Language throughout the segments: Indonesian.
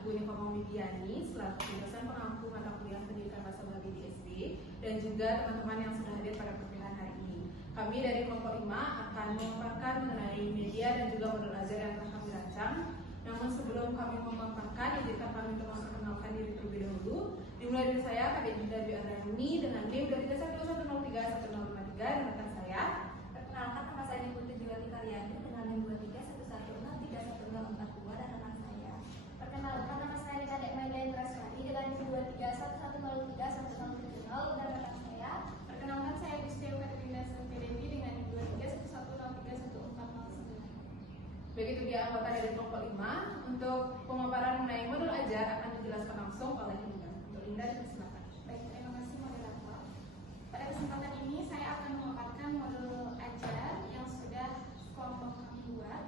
Ibu Nifama Widiani selaku dosen pengampu mata kuliah pendidikan bahasa Bali di SD, dan juga teman-teman yang sudah hadir pada perkuliahan hari ini. Kami dari kelompok 5 akan memaparkan mengenai media dan juga modul ajar yang telah kami rancang. Namun sebelum kami memaparkan, izinkan kami untuk memperkenalkan diri terlebih dahulu. Dimulai dari saya, Kak Dinda Dwi Andraini dengan NIM 231031053, dan rekan saya. Perkenalkan, nama saya Putri Diwati Karyani dengan NIM 231631042, dan rekan saya. Perkenalkan, nama saya Kadek Maida Indraswari dengan NIM 231103110, dan rekan saya. Perkenalkan, saya Gusti Katrina Santidewi dengan NIM 23110310409. Begitu dia anggota dari kelompok 5. Untuk pemaparan mengenai modul ajar akan dijelaskan langsung oleh Linda. Untuk Linda, silakan. Baik, terima kasih moderator. Pada kesempatan ini saya akan memaparkan modul ajar yang sudah kelompok kami buat.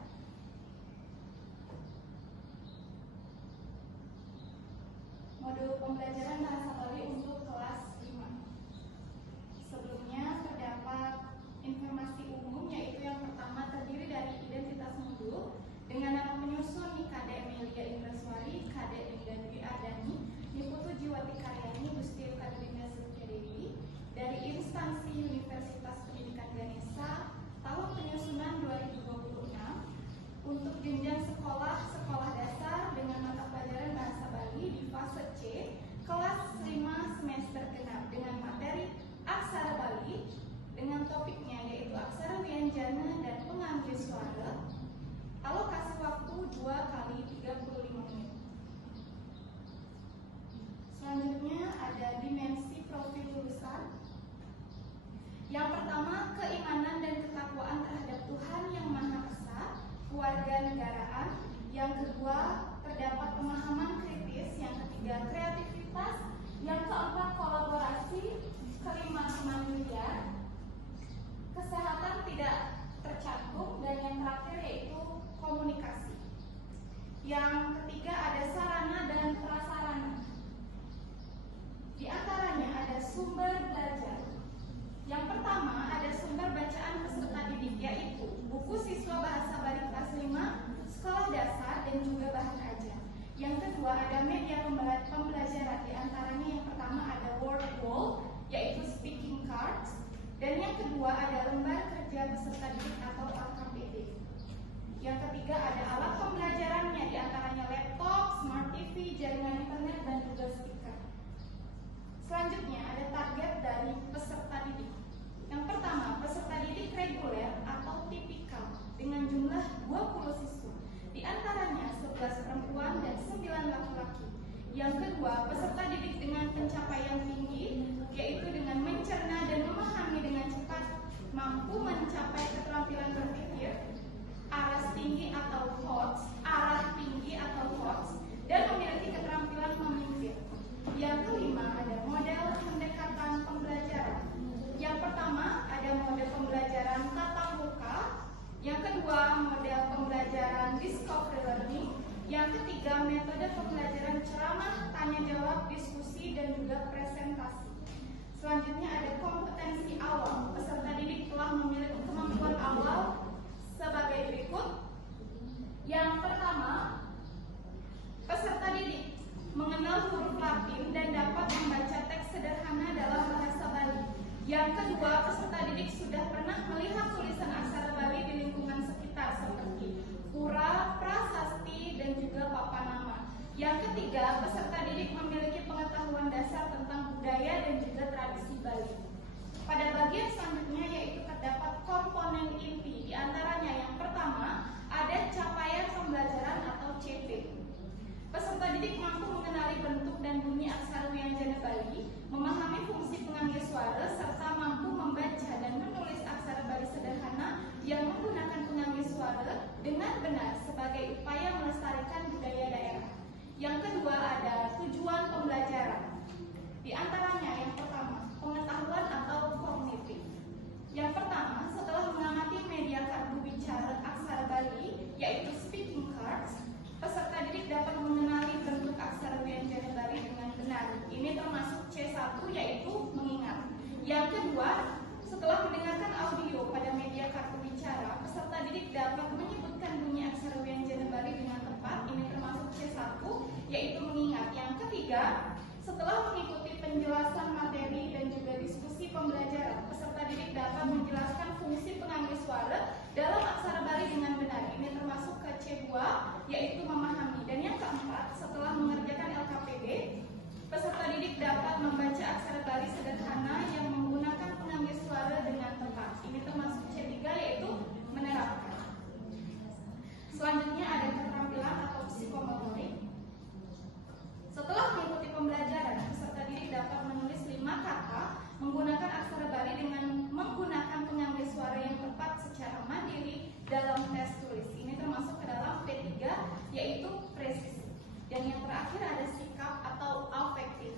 Modul pembelajaran bahasa Bali untuk kelas 5. Sebelumnya terdapat informasi umum, yaitu yang pertama terdiri dari identitas modul dengan nama penyusun Kadek Melia Indraswari, Kadek Dinda Dwi Ardani, Niputu Jiwati Karyani, Gusti Katrina Santidewi, dari instansi Universitas Pendidikan Ganesha, tahun penyusunan 2026 untuk jenjang sekolah dasar dengan mata pelajaran bahasa Bali di fase C, kelas 5 semester genap dengan materi aksara Bali dengan topiknya yaitu aksara wianjana dan pengambil suara. Alokasi waktu 2 kali 35 menit. Selanjutnya ada dimensi profil lulusan. Yang pertama, keimanan dan ketakwaan terhadap Tuhan Yang Maha Esa, kewarganegaraan. Yang kedua, terdapat pemahaman kritis. Yang ketiga, kreativitas. Yang keempat, kolaborasi. Kelima, kemandirian. Kesehatan tidak tercantum, dan yang terakhir yaitu komunikasi. Yang ketiga ada sarana dan prasarana. Di antaranya ada sumber belajar. Yang pertama ada sumber bacaan peserta didik, yaitu buku siswa bahasa Bali kelas 5, sekolah dasar, dan juga bahan ajar. Yang kedua ada media pembelajaran. Di antaranya yang pertama ada word wall, yaitu speaking cards. Dan yang kedua ada lembar kerja peserta didik atau LKPD. Yang ketiga ada alat pembelajarannya, di antaranya laptop, smart TV, jaringan internet, dan juga speaker. Selanjutnya ada target dari peserta didik. Yang pertama, peserta didik reguler atau tipikal dengan jumlah 20 siswa. Di antaranya 11 perempuan dan 9 laki-laki. Yang kedua, peserta didik dengan pencapaian tinggi, yaitu dengan mencerna dan memahami dengan cepat, mampu mencapai keterampilan berpikir, arah tinggi atau HOTS, dan memiliki keterampilan memimpin. Yang kelima, ada model pendekatan pembelajaran. Yang pertama, ada model pembelajaran tatap muka. Yang kedua, model pembelajaran discovery learning. Yang ketiga, metode pembelajaran ceramah, tanya jawab, diskusi, dan juga presentasi. Selanjutnya ada kompetensi awal. Peserta didik telah memiliki kemampuan awal sebagai berikut. Yang pertama, peserta didik mengenal huruf Latin dan dapat membaca teks sederhana dalam bahasa Bali. Yang kedua, peserta didik sudah pernah melihat tulisan aksara Bali di lingkungan sekitar seperti pura, prasasti, dan juga papan nama. Yang ketiga, peserta didik memiliki pengetahuan dasar tentang budaya dan juga tradisi Bali. Pada bagian selanjutnya yaitu terdapat komponen inti. Di antaranya yang pertama ada capaian pembelajaran atau CP. Peserta didik mampu mengenali bentuk dan bunyi aksara wianjana Bali, memahami fungsi pengambil suara, serta mampu membaca dan menulis aksara Bali sederhana yang menggunakan pengambil suara dengan benar sebagai upaya melestarikan budaya daerah. Yang kedua ada tujuan pembelajaran. Di antaranya yang pertama, pengetahuan atau kognitif. Yang pertama, setelah mengamati media kartu bicara aksara Bali, yaitu speaking cards, peserta didik dapat mengenali bentuk aksara wianjana Bali dengan benar. Ini termasuk C1, yaitu mengingat. Yang kedua, setelah mendengarkan audio pada media kartu bicara, peserta didik dapat menyebutkan bunyi aksara wianjana Bali didik dapat menjelaskan fungsi pengambil suara dalam aksara Bali dengan benar. Ini termasuk ke C2, yaitu memahami. Dan yang keempat, setelah mengerjakan LKPD, peserta didik dapat membaca aksara Bali sederhana yang menggunakan pengambil suara dengan tepat. Ini termasuk C3, yaitu menerapkan. Selanjutnya ada keterampilan atau psikomotorik. Setelah mengikuti pembelajaran, peserta didik dapat menulis 5 kata menggunakan aksara Bali dengan menggunakan pengambil suara yang tepat secara mandiri dalam tes tulis. Ini termasuk ke dalam P3, yaitu presisi. Dan yang terakhir ada sikap atau afektif.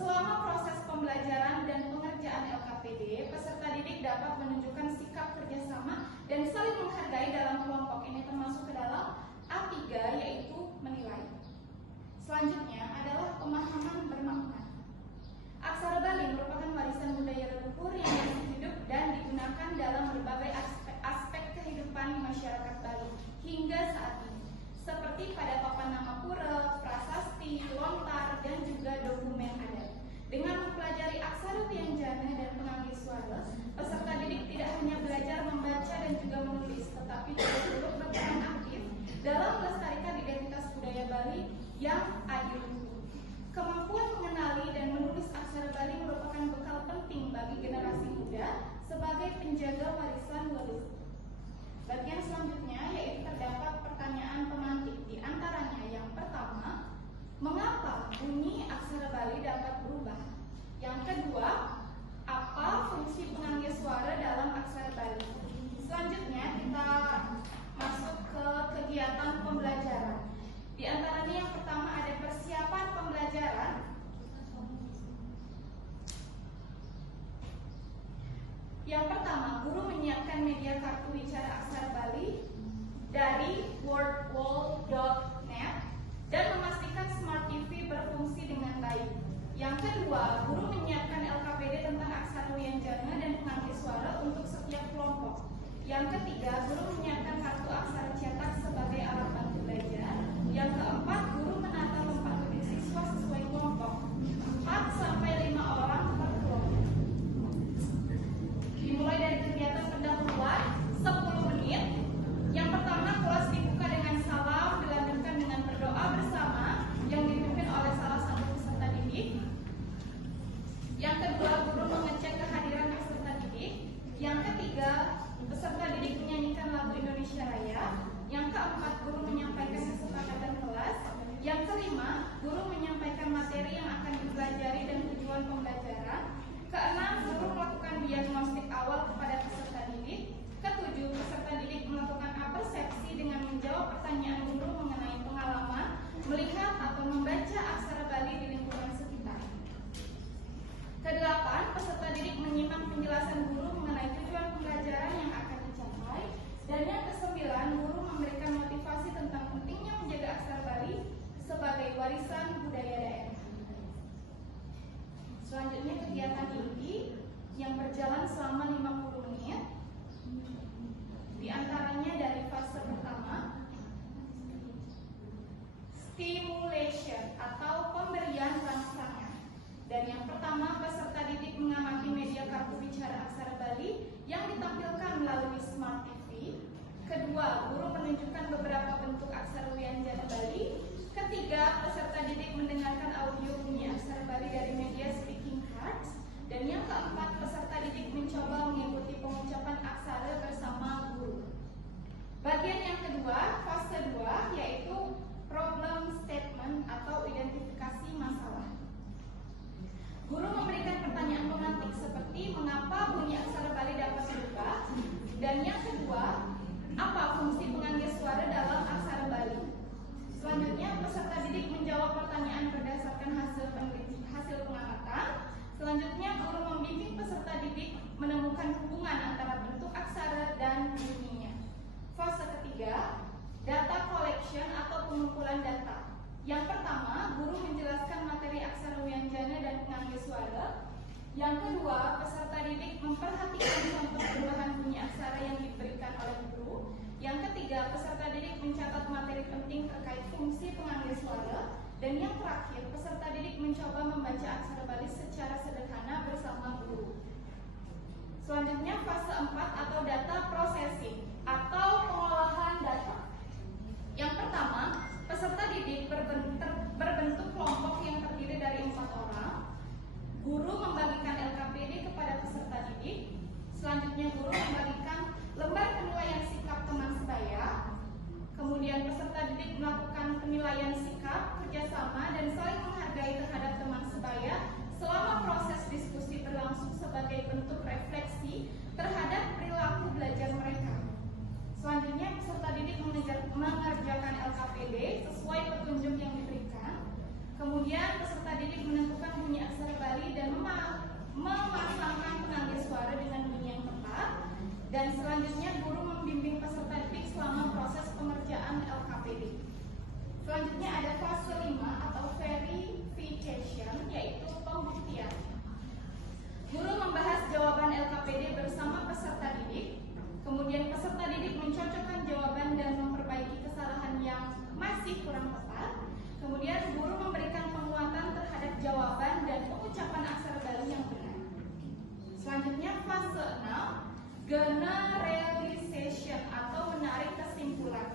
Selama proses pembelajaran dan pengerjaan LKPD, peserta didik dapat menunjukkan sikap kerjasama dan saling menghargai dalam kelompok. Ini termasuk ke dalam A3, yaitu menilai. Selanjutnya adalah pemahaman bermakna. Aksara Bali merupakan warisan budaya leluhur yang masih hidup dan digunakan dalam berbagai aspek kehidupan masyarakat Bali hingga saat ini, seperti pada papan nama pura, prasasti, lontar, dan juga dokumen adat. Dengan mempelajari aksara wianjana dan pengambil suara, peserta didik tidak hanya belajar membaca dan juga menulis, tetapi juga turut berperan aktif dalam melestarikan identitas budaya Bali yang adiluhur. Kemampuan mengenali dan menulis aksara Bali merupakan bekal penting bagi generasi muda sebagai penjaga warisan leluhur. Bagian selanjutnya yaitu terdapat pertanyaan pemantik. Di antaranya yang pertama, mengapa bunyi aksara Bali dapat berubah? Yang kedua, apa fungsi pengambil suara dalam aksara Bali? Selanjutnya kita masuk ke kegiatan pembelajaran. Di antaranya yang pertama ada persiapan pembelajaran. Yang pertama, guru menyiapkan media kartu bicara aksara Bali dari wordwall.net dan memastikan Smart TV berfungsi dengan baik. Yang kedua, guru menyiapkan LKPD tentang aksara wianjana dan pengambil suara untuk setiap kelompok. Yang ketiga, guru menyiapkan kartu aksara cetak sebagai alat bantu belajar. Yang keempat, guru menata tempat duduk siswa sesuai kelompok 4 sampai 5 orang per kelompok. Dimulai dari kegiatan pendahuluan 10 menit. Yang pertama, kelas dibuka dengan salam dilanjutkan dengan berdoa bersama yang dipimpin oleh salah satu peserta didik. Yang kedua, guru mengecek kehadiran peserta didik. Yang ketiga, peserta didik menyanyikan lagu Indonesia Raya. Yang keempat, guru menyampaikan kesepakatan kelas. Yang kelima, guru menyampaikan materi yang akan dipelajari dan tujuan pembelajaran. Keenam, guru melakukan diagnostik awal kepada peserta didik. Ketujuh, peserta didik melakukan apersepsi dengan menjawab pertanyaan guru mengenai pengalaman melihat atau membaca aksara Bali di lingkungan sekitar. Kedelapan, peserta didik menyimak penjelasan guru mengenai tujuan pembelajaran yang akan dicapai. Dan yang kesembilan, guru memberikan motivasi tentang pentingnya menjaga aksara Bali sebagai warisan budaya daerah. Selanjutnya kegiatan inti yang berjalan selama 50 menit. Di antaranya dari fase pertama, stimulation atau pemberian rangsangan. Dan yang pertama, peserta didik mengamati media kartu bicara aksara Bali yang ditampilkan melalui Smart TV. Kedua, guru menunjukkan beberapa bentuk aksara wianjana Bali. Ketiga, peserta didik mendengarkan audio bunyi aksara Bali dari media speaking cards. Dan yang keempat, peserta didik mencoba mengikuti pengucapan aksara bersama guru. Bagian yang kedua, fase 2, yaitu problem statement atau identifikasi masalah. Guru memberikan pertanyaan pemantik seperti mengapa bunyi aksara Bali dapat berubah, dan yang kedua, apa fungsi pengambil suara dalam aksara Bali. Selanjutnya, peserta didik menjawab pertanyaan berdasarkan hasil pengamatan. Selanjutnya, guru membimbing peserta didik menemukan hubungan antara bentuk aksara dan bunyinya. Fase ketiga, data collection atau pengumpulan data. Yang pertama, guru menjelaskan materi aksara wianjana dan pengambil suara. Yang kedua, peserta didik memperhatikan contoh perubahan bunyi aksara yang diberikan oleh guru. Yang ketiga, peserta didik mencatat materi penting terkait fungsi pengambil suara. Dan yang terakhir, peserta didik mencoba membaca aksara Bali secara sederhana bersama guru. Selanjutnya fase 4 atau data processing atau pengolahan data. Yang pertama, peserta didik berbentuk kelompok yang terdiri dari 4 orang. Guru membagikan LKPD kepada peserta didik. Selanjutnya guru membagikan lembar penilaian sikap teman sebaya. Kemudian peserta didik melakukan penilaian sikap, kerjasama, dan saling menghargai terhadap teman sebaya selama proses diskusi berlangsung sebagai bentuk refleksi terhadap perilaku belajar mereka. Selanjutnya peserta didik mengerjakan LKPD sesuai petunjuk yang diberikan. Kemudian peserta didik menentukan bunyi aksara Bali dan memasangkan penganggih suara dengan bunyi yang tepat. Dan selanjutnya guru membimbing peserta didik selama proses pengerjaan LKPD. Selanjutnya ada fase 5 atau verification, yaitu pembuktian. Guru membahas jawaban LKPD bersama peserta didik. Kemudian peserta didik mencocokkan jawaban dan memperbaiki kesalahan yang masih kurang tepat. Kemudian guru memberikan penguatan terhadap jawaban dan pengucapan aksara Bali yang benar. Selanjutnya fase 6, generalization atau menarik kesimpulan.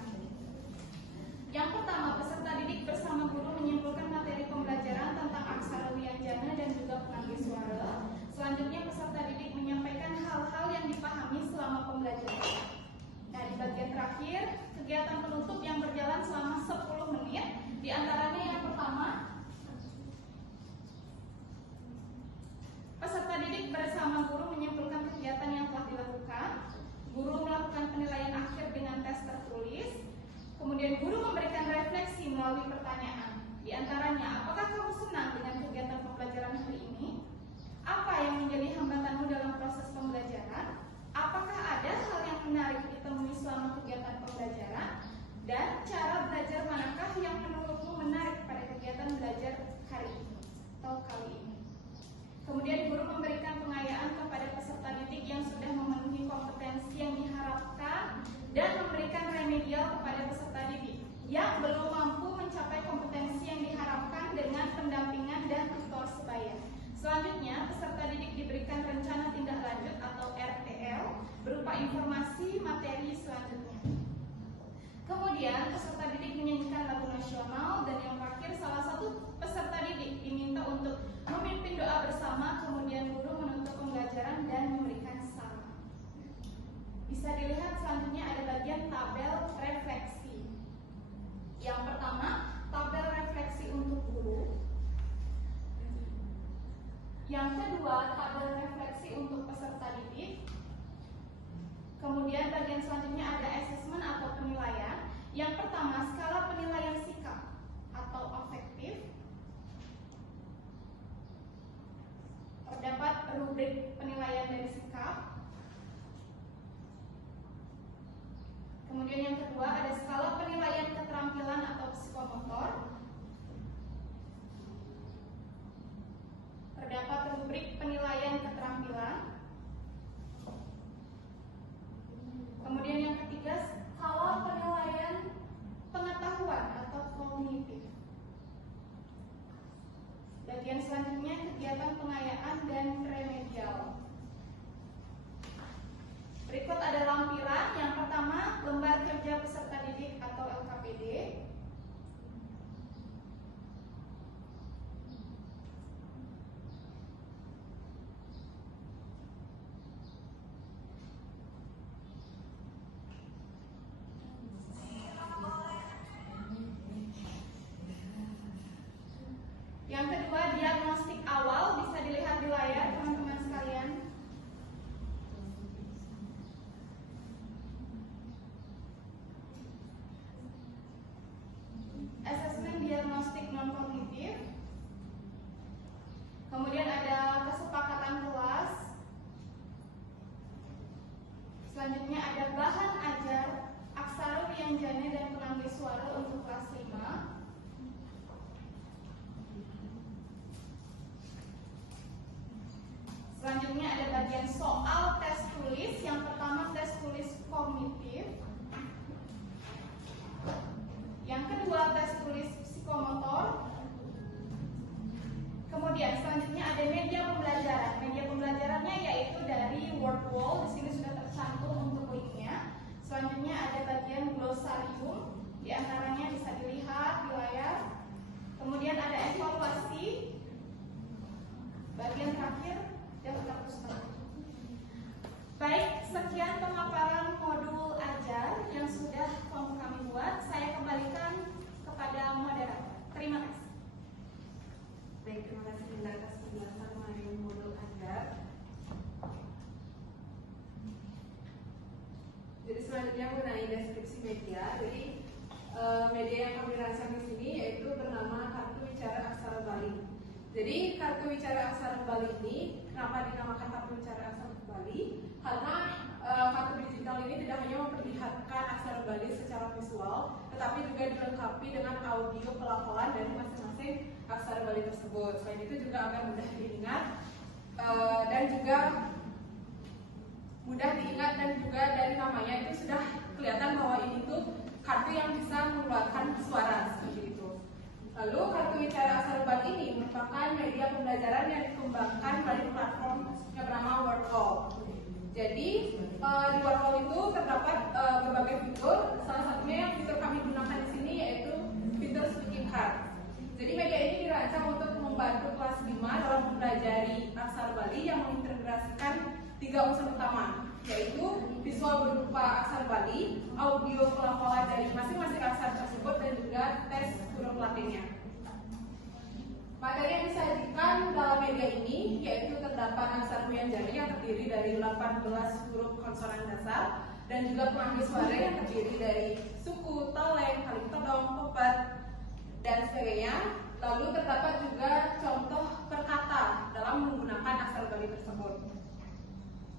Yang pertama, peserta didik bersama guru menyimpulkan materi pembelajaran tentang aksara wianjana dan juga penganggih suara. Selanjutnya peserta didik menyampaikan hal-hal yang dipahami selama pembelajaran. Nah, di bagian terakhir, kegiatan penutup yang berjalan selama 10 menit. Di antaranya yang pertama, peserta didik bersama guru menyimpulkan kegiatan yang telah dilakukan. Guru melakukan penilaian akhir dengan tes tertulis. Kemudian guru memberikan refleksi melalui pertanyaan. Di antaranya, apakah kamu senang dengan kegiatan pembelajaran hari ini? Apa yang menjadi hambatanmu dalam proses pembelajaran? Apakah ada hal yang menarik ditemui selama kegiatan pembelajaran? Dan cara belajar manakah yang menurutmu menarik pada kegiatan belajar hari ini atau kali ini? Kemudian guru memberikan pengayaan kepada peserta didik yang sudah memenuhi kompetensi yang diharapkan dan memberikan remedial kepada peserta didik yang belum mampu mencapai kompetensi yang diharapkan dengan pendampingan dan tutor sebaya. Selanjutnya, peserta didik diberikan rencana tindak lanjut atau RTL berupa informasi materi selanjutnya. Kemudian, peserta didik menyanyikan lagu nasional dan yang terakhir salah satu peserta didik diminta untuk memimpin doa bersama, kemudian guru menutup pembelajaran dan memberikan salam. Bisa dilihat selanjutnya ada bagian tabel refleksi. Yang pertama, tabel refleksi untuk guru. Yang kedua, tabel refleksi untuk peserta didik. Kemudian bagian selanjutnya ada asesmen atau penilaian. Yang pertama, skala penilaian sikap atau afektif. Terdapat rubrik penilaian dari sikap. Kemudian yang kedua ada skala penilaian keterampilan atau psikomotor. Terdapat rubrik penilaian keterampilan. Kemudian yang ketiga, skala penilaian pengetahuan atau kognitif. Bagian selanjutnya kegiatan pengayaan dan remedial. Berikut ada lampiran. Yang pertama, lembar kerja peserta didik atau LKPD. Yang kedua, diagnostik awal, bisa dilihat di layar teman-teman sekalian. Asesmen diagnostik non-kognitif. Kemudian ada kesepakatan kelas. Selanjutnya ada bahan ajar aksara wianjana dan penganggih suara untuk kelas 5. Selanjutnya ada bagian soal tes tulis. Yang pertama tes tulis kognitif. Yang kedua tes tulis psikomotor. Kemudian selanjutnya ada media pembelajaran. Media pembelajarannya yaitu dari Word tercantum. Di antaranya bisa dilihat di layar. Kemudian ada evaluasi. Bagian terakhir daftar puspon. Baik, sekian pemaparan modul ajar yang sudah kelompok kami buat. Saya kembalikan kepada moderator. Terima kasih. Baik, terima kasih Linda atas penjelasan mengenai modul ajar. Jadi selanjutnya mengenai deskripsi media. Jadi media yang kami rancang di sini yaitu bernama kartu wicara aksara Bali. Jadi kartu wicara aksara Bali ini kenapa dinamakan kartu wicara aksara Bali? Karena kartu digital ini tidak hanya memperlihatkan aksara Bali secara visual, tetapi juga dilengkapi dengan audio pelafalan dari masing-masing aksara Bali tersebut. Selain itu juga agar mudah diingat dan juga dari namanya itu sudah kelihatan bahwa ini tuh kartu yang bisa mengeluarkan suara seperti itu. Lalu kartu wicara aksara Bali ini merupakan media pembelajaran yang dikembangkan melalui platform yang bernama WordCall. Jadi di WordCall itu terdapat berbagai fitur. Salah satunya yang fitur kami gunakan di sini yaitu fitur speaking card. Jadi media ini dirancang untuk membantu kelas 5 dalam mempelajari aksara Bali yang mengintegrasikan 3 unsur utama, yaitu visual berupa aksara Bali, audio pelafalan dari masing-masing aksara tersebut, dan juga tes huruf latinnya. Materi yang disajikan dalam media ini yaitu terdapat aksara Wianjani yang terdiri dari 18 huruf konsonan dasar dan juga pemanggil suara yang terdiri dari suku, toleng, kaling todong, popet, dan sebagainya. Lalu terdapat juga contoh perkata dalam menggunakan aksara Bali tersebut.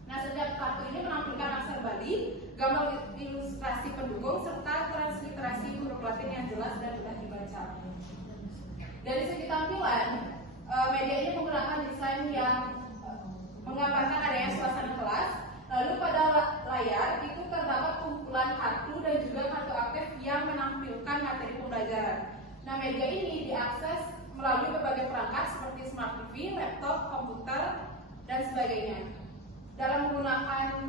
Nah, setiap kartu ini menampilkan aksara Bali, gambar ilustrasi pendukung, serta transliterasi huruf Latin yang jelas dan mudah dibaca. Dari segi tampilan, media ini menggunakan desain yang menggambarkan adanya suasana kelas. Lalu pada layar itu terdapat kumpulan kartu dan juga kartu aktif yang menampilkan materi pembelajaran. Nah, media ini diakses melalui berbagai perangkat seperti smart TV, laptop, komputer, dan sebagainya. Dalam menggunakan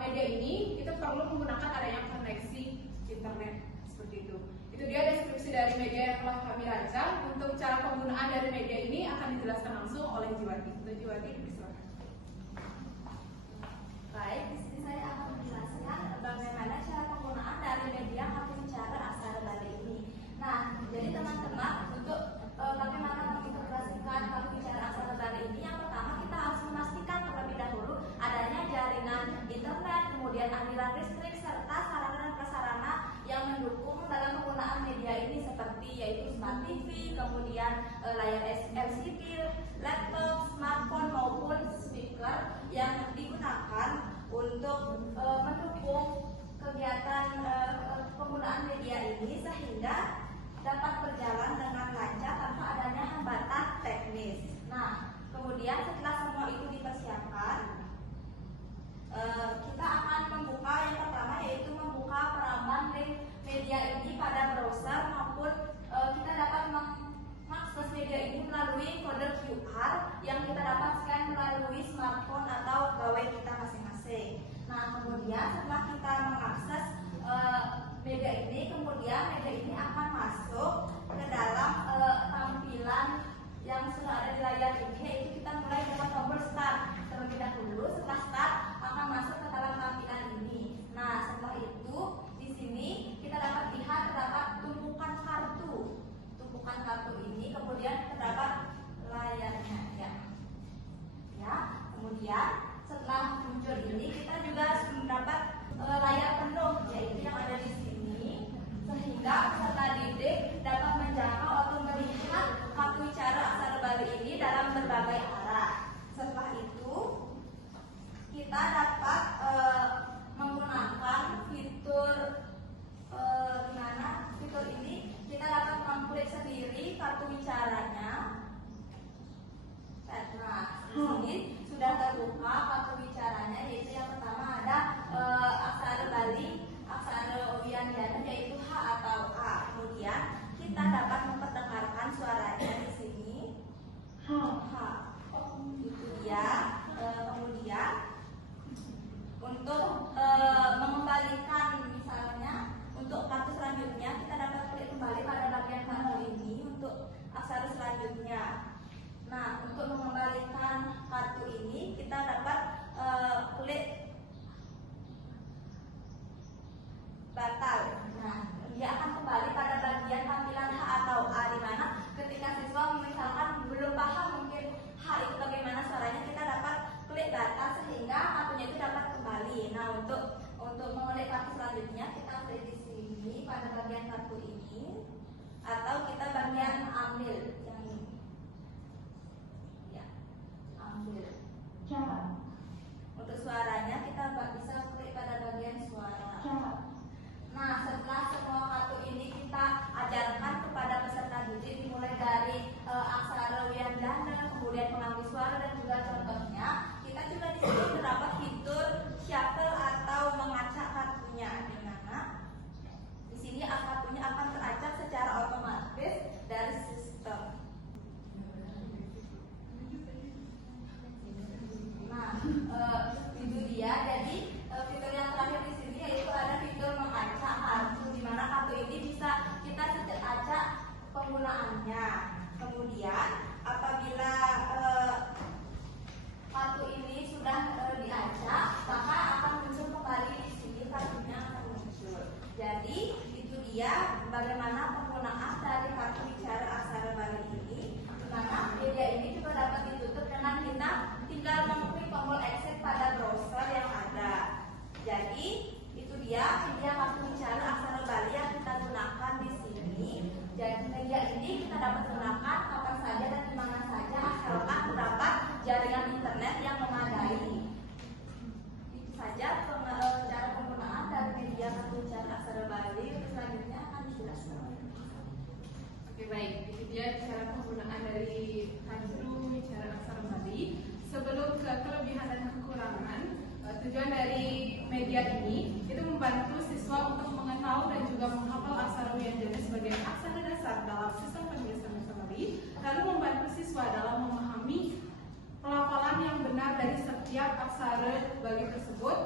media ini, itu perlu menggunakan adanya koneksi internet seperti itu. Itu dia deskripsi dari media yang telah kami rancang. Untuk cara penggunaan dari media ini akan dijelaskan langsung oleh Jiwati. Untuk Jiwati, silakan. Baik, di sini saya akan menjelaskan bagaimana cara penggunaan dari media kartu wicara aksara Bali ini. Nah, jadi teman-teman, untuk bagaimana mengintegrasikan kartu wicara aksara Bali ini, yang pertama kita harus memastikan terlebih dahulu adanya jaringan internet, kemudian aliran listrik, serta sarana dan prasarana yang mendukung dalam penggunaan media ini seperti yaitu smart TV, kemudian layar LCD, laptop, smartphone maupun speaker yang digunakan untuk mendukung kegiatan penggunaan media ini sehingga dapat berjalan dengan lancar tanpa adanya hambatan teknis. Nah, kemudian setelah semua itu dipersiapkan, kita akan membuka yang pertama yaitu membuka peramban link media ini pada browser maupun kita dapat mengakses media ini melalui kode QR yang kita dapatkan melalui smartphone atau gawai kita masing-masing. Nah, kemudian setelah kita mengakses media ini akan masuk ke dalam tampilan yang sudah ada di layar ini, yaitu kita mulai dengan tombol start terlebih dahulu. Setelah start akan masuk ke dalam tampilan ini. Nah, setelah itu di sini kita dapat lihat terdapat tumpukan kartu ini, kemudian terdapat layarnya ya. Nah, untuk mengulik kartu selanjutnya kita klik di sini pada bagian kartu ini, atau kita bagian ambil yang ini. Ya, ambil. Untuk suaranya kita bisa klik pada bagian suara. Nah, setelah semua kartu ini kita ajarkan kepada peserta didik, dimulai dari aksara wianjana, kemudian pengambil suara dan juga contohnya. Kita juga di sini terdapat fitur shuffle atau mengacak kartunya, di mana di sini kartunya akan teracak secara otomatis dari sistem. Nah, itu dia. Jadi fitur yang terakhir di sini yaitu ada fitur mengacak kartu, di mana kartu ini bisa kita acak penggunaannya. Kemudian apabila kartu ini sudah diacak, maka akan muncul kembali di sini kartunya akan muncul. Jadi itu dia bagaimana penggunaan dari kartu bicara aksara Bali ini, di mana media ini juga dapat ditutup dengan kita tinggal mengklik tombol exit pada browser yang ada. Jadi itu dia media kartu bicara aksara Bali yang kita gunakan di sini. Dan media ini kita dapat gunakan kapan saja dan di mana saja asalkan terdapat jaringan internet yang memadai. Itu saja cara penggunaan dari media kartu bicara aksara Bali. Selanjutnya akan dijelaskan. Oke, baik, itu dia cara penggunaan dari kartu bicara aksara Bali. Sebelum ke kelebihan dan kekurangan, tujuan dari media ini itu membantu siswa untuk mengenal dan juga menghafal aksara wianjana sebagai aksara dasar dalam sistem penulisan bahasa Bali, lalu membantu siswa dalam memahami pelafalan yang benar dari setiap aksara Bali tersebut,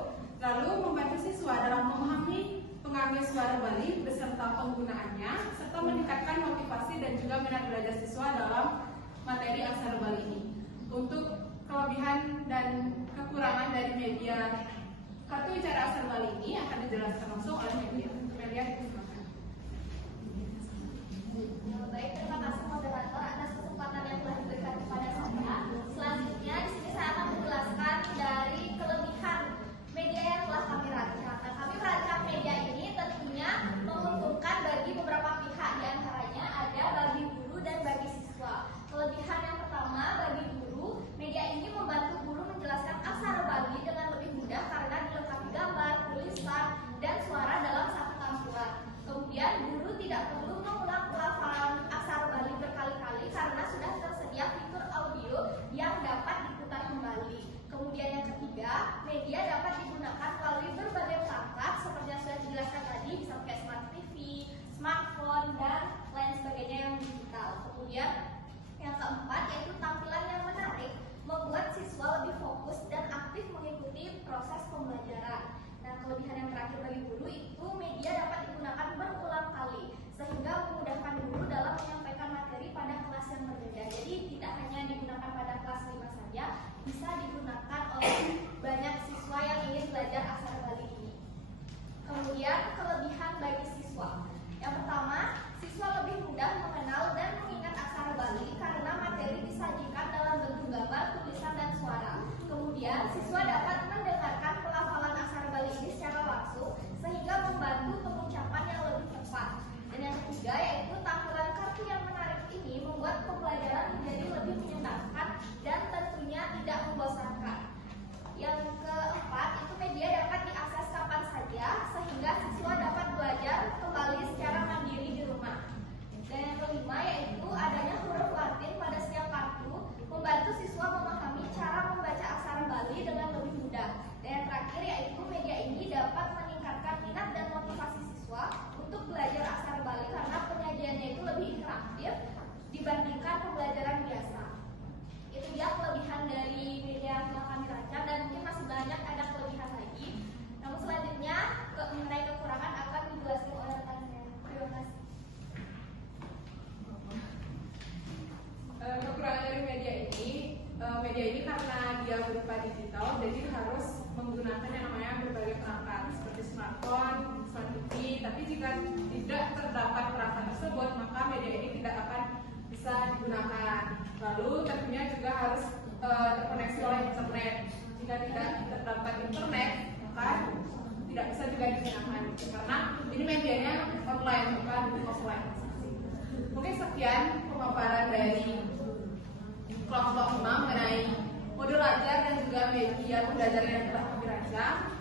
lalu membantu siswa dalam memahami pengambil suara Bali beserta penggunaannya, serta meningkatkan motivasi dan juga minat belajar siswa dalam materi aksara Bali ini. Untuk kelebihan dan kekurangan dari media kartu bicara aksara Bali ini akan dijelaskan langsung oleh media. Silakan. Baik, terima kasih moderator atas kesempatan yang telah diberikan kepada saya. Selanjutnya di sini saya akan menjelaskan dari kelebihan media yang telah kami rancang. Nah, kami merancang media ini tentunya menguntungkan bagi beberapa pihak, diantaranya ada bagi guru dan bagi siswa. Kelebihan yang pertama bagi guru, media ini membantu guru menjelaskan aksara Bali dengan lebih mudah karena dilengkapi gambar, tulisan, dan suara dalam satu tampilan. Kemudian guru tidak perlu mengulang pelafalan aksara Bali berkali-kali karena sudah tersedia fitur audio yang dapat diputar kembali. Kemudian yang ketiga, media dapat digunakan melalui berbagai perangkat seperti yang sudah dijelaskan tadi, bisa pakai smart TV, smartphone, dan lain sebagainya yang digital. Kemudian yang keempat yaitu tampilan yang menarik, membuat siswa lebih fokus dan aktif mengikuti proses pembelajaran. Nah, kelebihan yang terakhir bagi guru itu media dapat digunakan berulang kali sehingga memudahkan guru dalam menyampaikan materi pada kelas yang berbeda. Jadi tidak hanya digunakan pada kelas 5 saja, bisa digunakan oleh banyak siswa yang ingin belajar aksara Bali ini. Kemudian kelebihan bagi siswa. Yang pertama, siswa lebih mudah mengenal dan mengingat aksara Bali karena materi disajikan dalam bentuk gambar, tulisan, dan suara. Kemudian siswa dapat mendengarkan pelafalan aksara Bali ini secara langsung sehingga membantu pengucapan yang lebih tepat. Dan yang ketiga yaitu tampilan kartu yang menarik ini membuat pembelajaran menjadi lebih menyenangkan dan tentunya tidak membosankan. Yang keempat itu media dapat diakses kapan saja sehingga siswa dapat belajar kembali secara mandiri di rumah. Dan yang kelima yaitu adanya huruf Latin pada setiap kartu membantu siswa memahami cara membaca aksara Bali dengan lebih mudah. Dan yang terakhir yaitu media ini dapat meningkatkan minat dan motivasi siswa untuk belajar aksara Bali karena penyajiannya itu lebih interaktif dibandingkan pembelajaran biasa. Itu dia kelebihan dari media yang telah kami rancang dan mungkin masih banyak ada kelebihan lagi. Namun selanjutnya mengenai kekurangan akan dijelaskan oleh rekan saya. Terima kasih. Kekurangan dari media ini karena dia berupa digital, jadi harus menggunakan yang namanya berbagai perangkat seperti smartphone, smart TV. Tapi jika tidak terdapat perangkat tersebut, maka media ini tidak akan bisa digunakan. Lalu tentunya juga harus terkoneksi oleh internet. Jika tidak terdapat internet, maka offline. Mungkin sekian pemaparan dari kelompok 5 mengenai modul ajar dan juga media pembelajaran yang telah kami rancang.